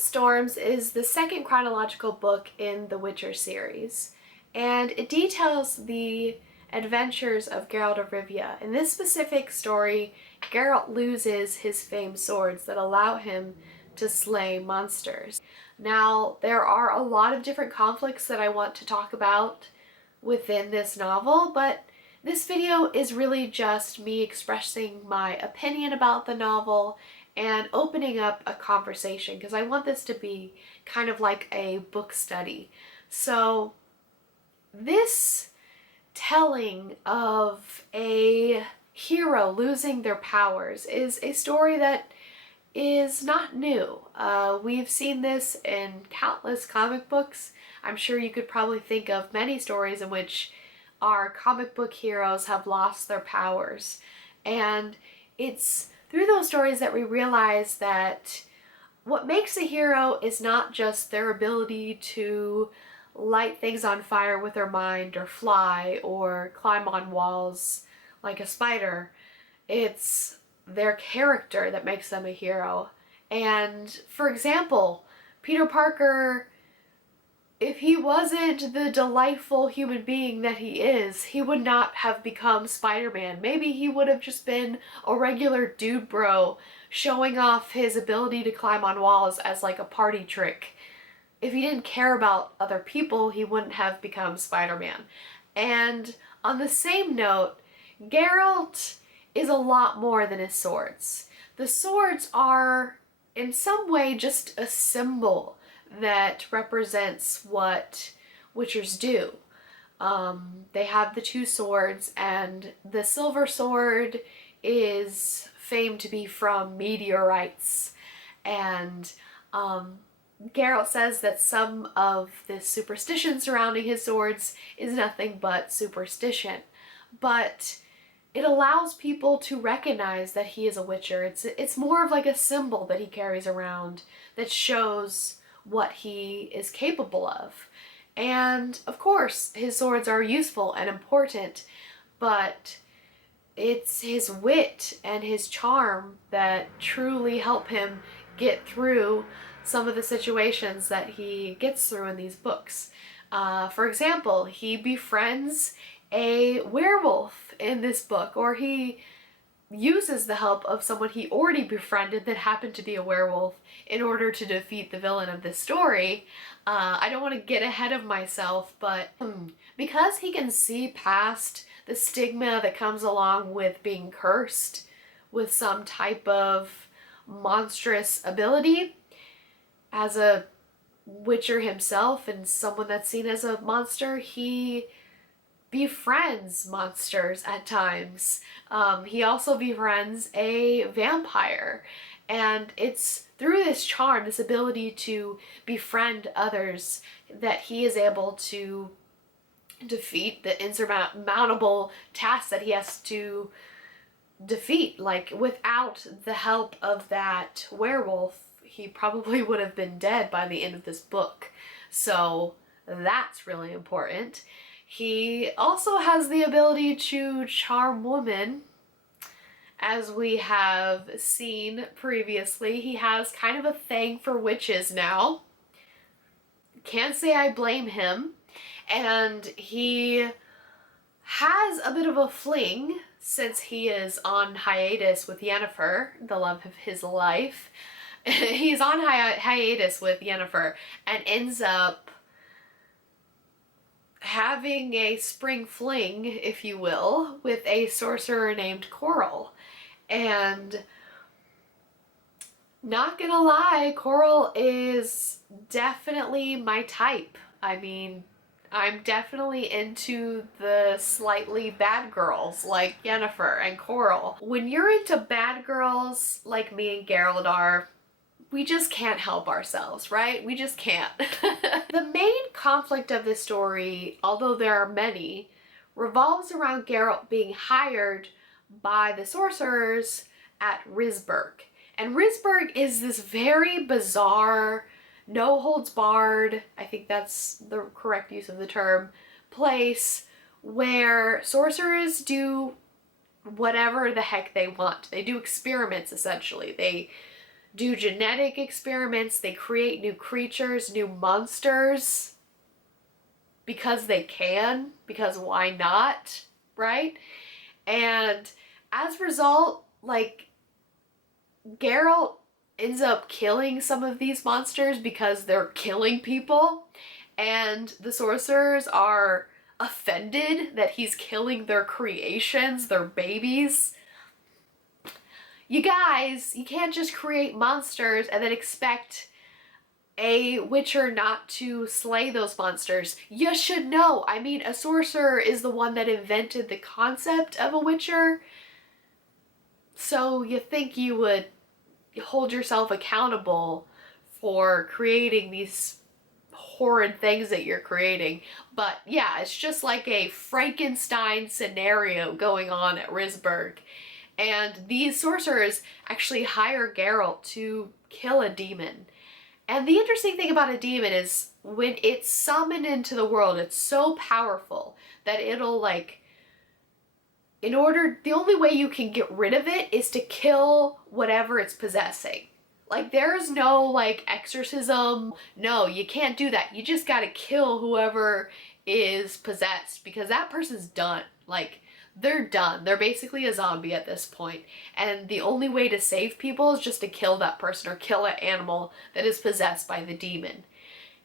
Storms is the second chronological book in the Witcher series, and it details the adventures of Geralt of Rivia. In this specific story, Geralt loses his famed swords that allow him to slay monsters. Now, there are a lot of different conflicts that I want to talk about within this novel, but this video is really just me expressing my opinion about the novel and opening up a conversation, because I want this to be kind of like a book study. So this telling of a hero losing their powers is a story that is not new. We've seen this in countless comic books. I'm sure you could probably think of many stories in which our comic book heroes have lost their powers. And it's through those stories that we realize that what makes a hero is not just their ability to light things on fire with their mind, or fly, or climb on walls like a spider. It's their character that makes them a hero. And for example, Peter Parker, if he wasn't the delightful human being that he is, he would not have become Spider-Man. Maybe he would have just been a regular dude bro showing off his ability to climb on walls as like a party trick. If he didn't care about other people, he wouldn't have become Spider-Man. And on the same note, Geralt is a lot more than his swords. The swords are in some way just a symbol that represents what Witchers do. They have the two swords, and the silver sword is famed to be from meteorites, and Geralt says that some of the superstition surrounding his swords is nothing but superstition, but it allows people to recognize that he is a Witcher. It's more of like a symbol that he carries around that shows what he is capable of. And of course, his swords are useful and important, but it's his wit and his charm that truly help him get through some of the situations that he gets through in these books. For example, he befriends a werewolf in this book, or he uses the help of someone he already befriended that happened to be a werewolf in order to defeat the villain of this story. I don't want to get ahead of myself, but because he can see past the stigma that comes along with being cursed with some type of monstrous ability, as a Witcher himself and someone that's seen as a monster, he befriends monsters at times. He also befriends a vampire, and it's through this charm, this ability to befriend others, that he is able to defeat the insurmountable tasks that he has to defeat. Like, without the help of that werewolf, he probably would have been dead by the end of this book. So that's really important. He also has the ability to charm women, as we have seen previously. He has kind of a thing for witches now. Can't say I blame him. And he has a bit of a fling, since he is on hiatus with Yennefer, the love of his life. He's on hiatus with Yennefer and ends up having a spring fling, if you will, with a sorcerer named Coral. And not gonna lie, Coral is definitely my type. I mean, I'm definitely into the slightly bad girls like Yennefer and Coral. When you're into bad girls like me and Geralt are, we just can't help ourselves, right? We just can't. The main conflict of this story, although there are many, revolves around Geralt being hired by the sorcerers at Risberg. And Risberg is this very bizarre, no holds barred, I think that's the correct use of the term, place where sorcerers do whatever the heck they want. They do experiments, essentially. They do genetic experiments, they create new creatures, new monsters because they can, because why not, right? And as a result, like, Geralt ends up killing some of these monsters because they're killing people, and the sorcerers are offended that he's killing their creations, their babies. You guys, you can't just create monsters and then expect a witcher not to slay those monsters. You should know. I mean, a sorcerer is the one that invented the concept of a witcher. So you think you would hold yourself accountable for creating these horrid things that you're creating. But yeah, it's just like a Frankenstein scenario going on at Risberg. And these sorcerers actually hire Geralt to kill a demon. And the interesting thing about a demon is when it's summoned into the world, it's so powerful that it'll, like, the only way you can get rid of it is to kill whatever it's possessing. Like, there's no, like, exorcism. No, you can't do that. You just gotta kill whoever is possessed because that person's done. Like, they're done. They're basically a zombie at this point. And the only way to save people is just to kill that person or kill an animal that is possessed by the demon.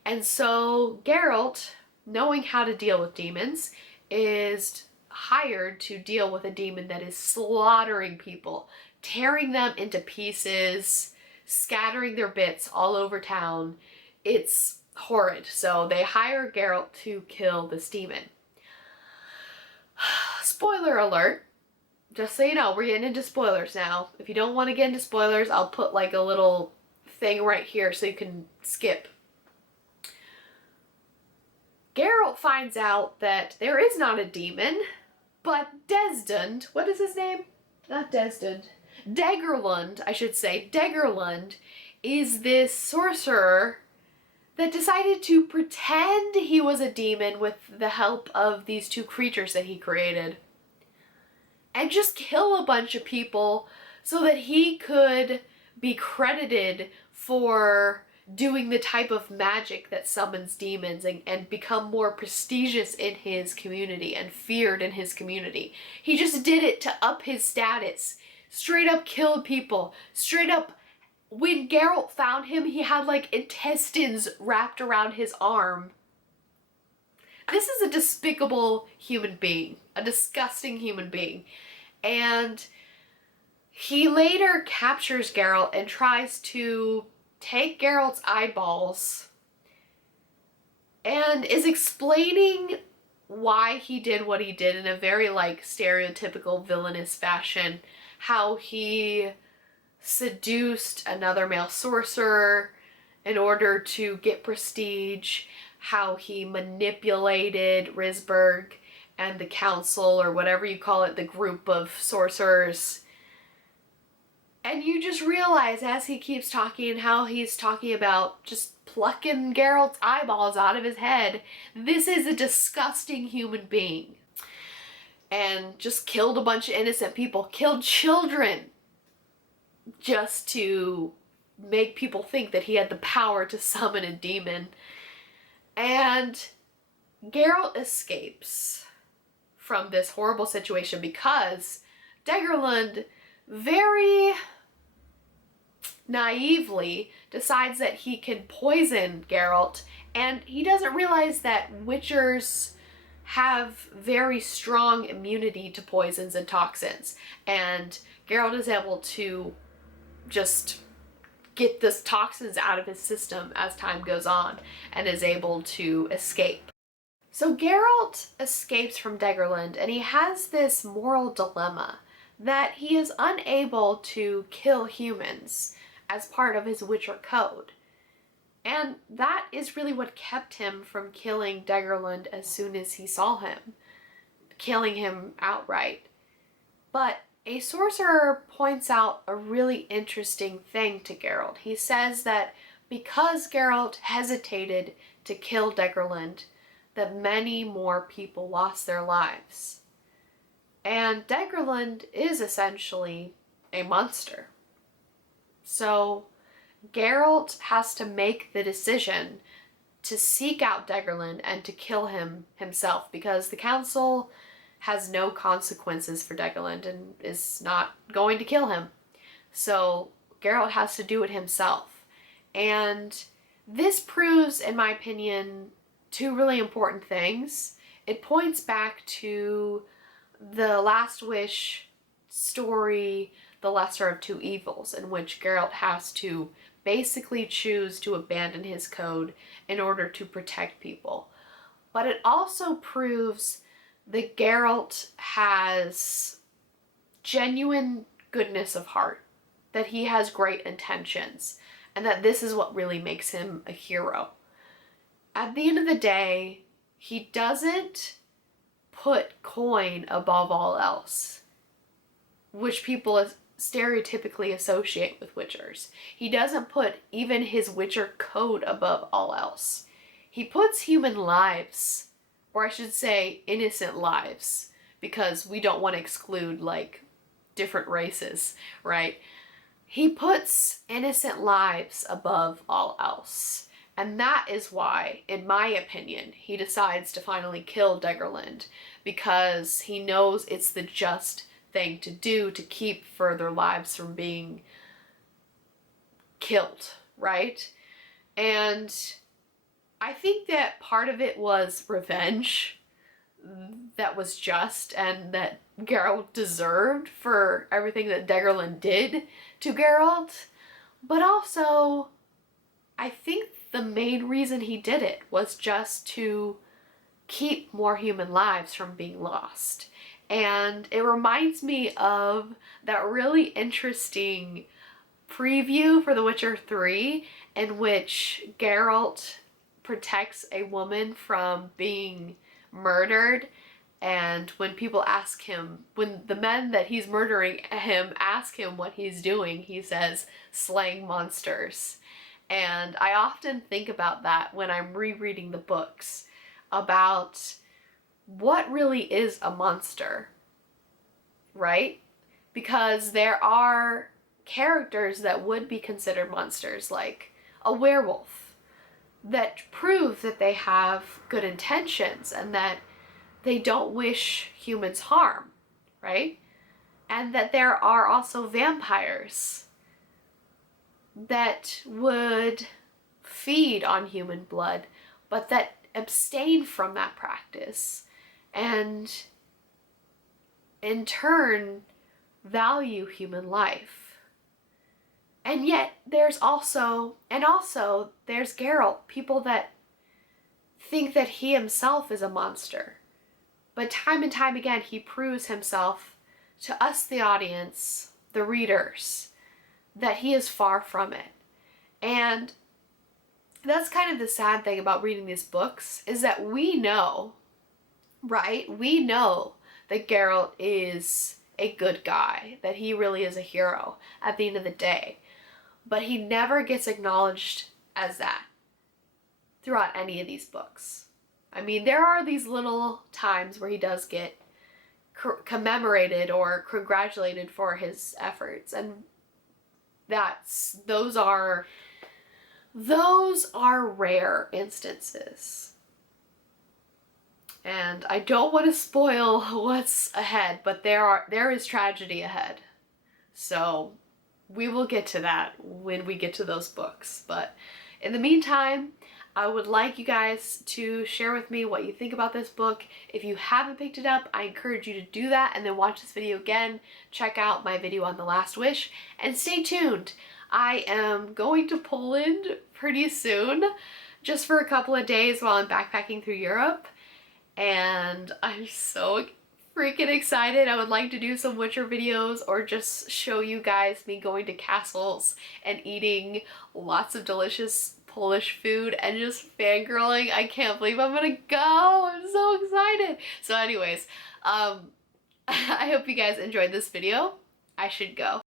And so Geralt, knowing how to deal with demons, is hired to deal with a demon that is slaughtering people, tearing them into pieces, scattering their bits all over town. It's horrid. So they hire Geralt to kill this demon. Spoiler alert. Just so you know, we're getting into spoilers now. If you don't want to get into spoilers, I'll put like a little thing right here so you can skip. Geralt finds out that there is not a demon, but Desdund, what is his name? Not Desdund. Daggerlund, I should say. Daggerlund is this sorcerer that decided to pretend he was a demon with the help of these two creatures that he created. And just kill a bunch of people so that he could be credited for doing the type of magic that summons demons and become more prestigious in his community and feared in his community. He just did it to up his status. Straight up killed people. Straight up, when Geralt found him, he had like intestines wrapped around his arm. This is a despicable human being. A disgusting human being. And he later captures Geralt and tries to take Geralt's eyeballs and is explaining why he did what he did in a very like stereotypical villainous fashion. How he seduced another male sorcerer in order to get prestige. How he manipulated Risberg and the council, or whatever you call it, the group of sorcerers. And you just realize as he keeps talking how he's talking about just plucking Geralt's eyeballs out of his head. This is a disgusting human being. And just killed a bunch of innocent people. Killed children. Just to make people think that he had the power to summon a demon. And Geralt escapes from this horrible situation because Daggerlund very naively decides that he can poison Geralt, and he doesn't realize that witchers have very strong immunity to poisons and toxins, and Geralt is able to just get this toxins out of his system as time goes on and is able to escape. So Geralt escapes from Daggerlund, and he has this moral dilemma that he is unable to kill humans as part of his Witcher code. And that is really what kept him from killing Daggerlund as soon as he saw him, killing him outright. But a sorcerer points out a really interesting thing to Geralt. He says that because Geralt hesitated to kill Daggerlund, that many more people lost their lives. And Daggerlund is essentially a monster. So Geralt has to make the decision to seek out Daggerland and to kill him himself, because the council has no consequences for Daggerland and is not going to kill him. So Geralt has to do it himself. And this proves, in my opinion, two really important things. It points back to the Last Wish story, The Lesser of Two Evils, in which Geralt has to basically choose to abandon his code in order to protect people. But it also proves that Geralt has genuine goodness of heart, that he has great intentions, and that this is what really makes him a hero. At the end of the day, he doesn't put coin above all else, which people stereotypically associate with witchers. He doesn't put even his witcher code above all else. He puts human lives, or I should say innocent lives, because we don't want to exclude like different races, right? He puts innocent lives above all else. And that is why, in my opinion, he decides to finally kill Daggerland, because he knows it's the just thing to do to keep further lives from being killed, right? And I think that part of it was revenge that was just and that Geralt deserved for everything that Daggerland did to Geralt. But also, I think the main reason he did it was just to keep more human lives from being lost. And it reminds me of that really interesting preview for The Witcher 3 in which Geralt protects a woman from being murdered, and when people ask him, when the men that he's murdering him ask him what he's doing, he says, slaying monsters. And I often think about that when I'm rereading the books, about what really is a monster, right? Because there are characters that would be considered monsters, like a werewolf, that prove that they have good intentions and that they don't wish humans harm, right? And that there are also vampires that would feed on human blood, but that abstain from that practice and in turn value human life. And yet there's also there's Geralt, people that think that he himself is a monster. But time and time again, he proves himself to us, the audience, the readers, that he is far from it. And that's kind of the sad thing about reading these books, is that we know, right? We know that Geralt is a good guy, that he really is a hero at the end of the day. But he never gets acknowledged as that throughout any of these books. I mean, there are these little times where he does get commemorated or congratulated for his efforts, and those are rare instances. And I don't want to spoil what's ahead, but there is tragedy ahead. So we will get to that when we get to those books. But in the meantime, I would like you guys to share with me what you think about this book. If you haven't picked it up, I encourage you to do that and then watch this video again. Check out my video on The Last Wish and stay tuned. I am going to Poland pretty soon, just for a couple of days while I'm backpacking through Europe. And I'm so freaking excited. I would like to do some Witcher videos or just show you guys me going to castles and eating lots of delicious Polish food and just fangirling. I can't believe I'm gonna go. I'm so excited. So anyways, I hope you guys enjoyed this video. I should go.